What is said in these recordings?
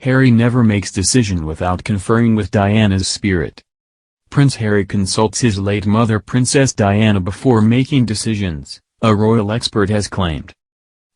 Harry never makes decision without conferring with Diana's spirit. Prince Harry consults his late mother Princess Diana before making decisions, a royal expert has claimed.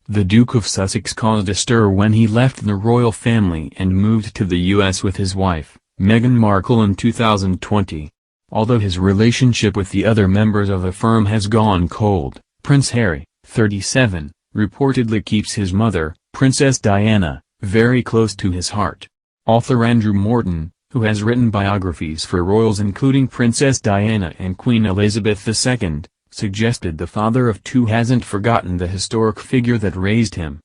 The Duke of Sussex caused a stir when he left the royal family and moved to the US with his wife, Meghan Markle, in 2020. Although his relationship with the other members of the firm has gone cold, Prince Harry, 37, reportedly keeps his mother, Princess Diana, very close to his heart. Author Andrew Morton, who has written biographies for royals including Princess Diana and Queen Elizabeth II, suggested the father of two hasn't forgotten the historic figure that raised him.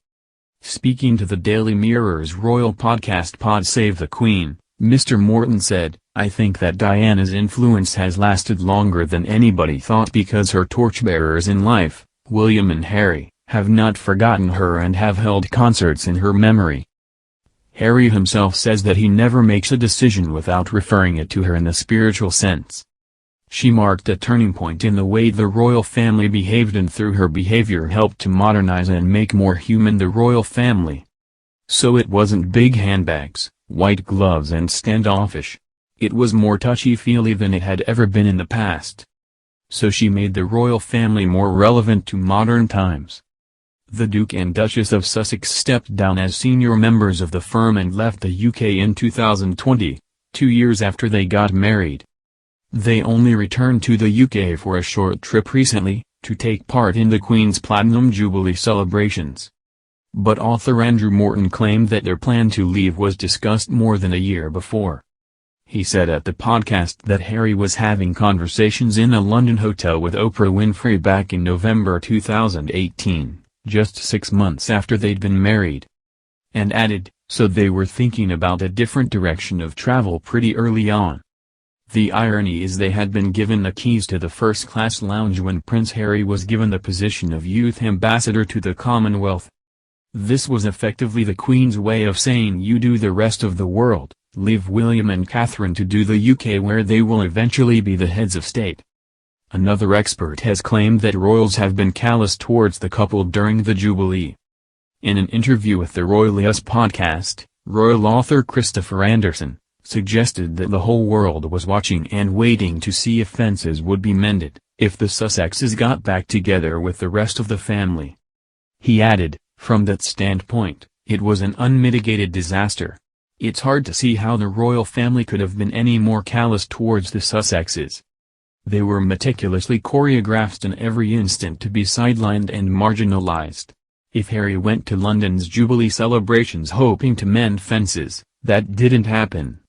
Speaking to the Daily Mirror's royal podcast Pod Save the Queen, Mr. Morton said, "I think that Diana's influence has lasted longer than anybody thought because her torchbearers in life, William and Harry, have not forgotten her and have held concerts in her memory." Harry himself says that he never makes a decision without referring it to her in a spiritual sense. She marked a turning point in the way the royal family behaved, and through her behavior helped to modernize and make more human the royal family. So it wasn't big handbags, white gloves and standoffish. It was more touchy-feely than it had ever been in the past. So she made the royal family more relevant to modern times. The Duke and Duchess of Sussex stepped down as senior members of the firm and left the UK in 2020, 2 years after they got married. They only returned to the UK for a short trip recently, to take part in the Queen's Platinum Jubilee celebrations. But author Andrew Morton claimed that their plan to leave was discussed more than a year before. He said at the podcast that Harry was having conversations in a London hotel with Oprah Winfrey back in November 2018, just 6 months after they'd been married. And added, so they were thinking about a different direction of travel pretty early on. The irony is they had been given the keys to the first-class lounge when Prince Harry was given the position of youth ambassador to the Commonwealth. This was effectively the Queen's way of saying you do the rest of the world, leave William and Catherine to do the UK where they will eventually be the heads of state. Another expert has claimed that royals have been callous towards the couple during the Jubilee. In an interview with the Royally Us podcast, royal author Christopher Anderson suggested that the whole world was watching and waiting to see if fences would be mended, if the Sussexes got back together with the rest of the family. He added, from that standpoint, it was an unmitigated disaster. It's hard to see how the royal family could have been any more callous towards the Sussexes. They were meticulously choreographed in every instant to be sidelined and marginalized. If Harry went to London's Jubilee celebrations hoping to mend fences, that didn't happen.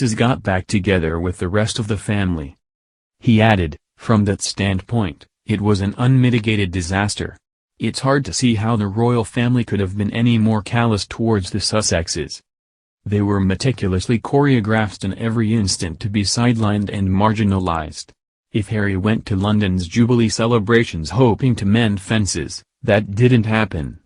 Sussexes got back together with the rest of the family. He added, "From that standpoint, it was an unmitigated disaster. It's hard to see how the royal family could have been any more callous towards the Sussexes. They were meticulously choreographed in every instant to be sidelined and marginalized. If Harry went to London's Jubilee celebrations hoping to mend fences, that didn't happen.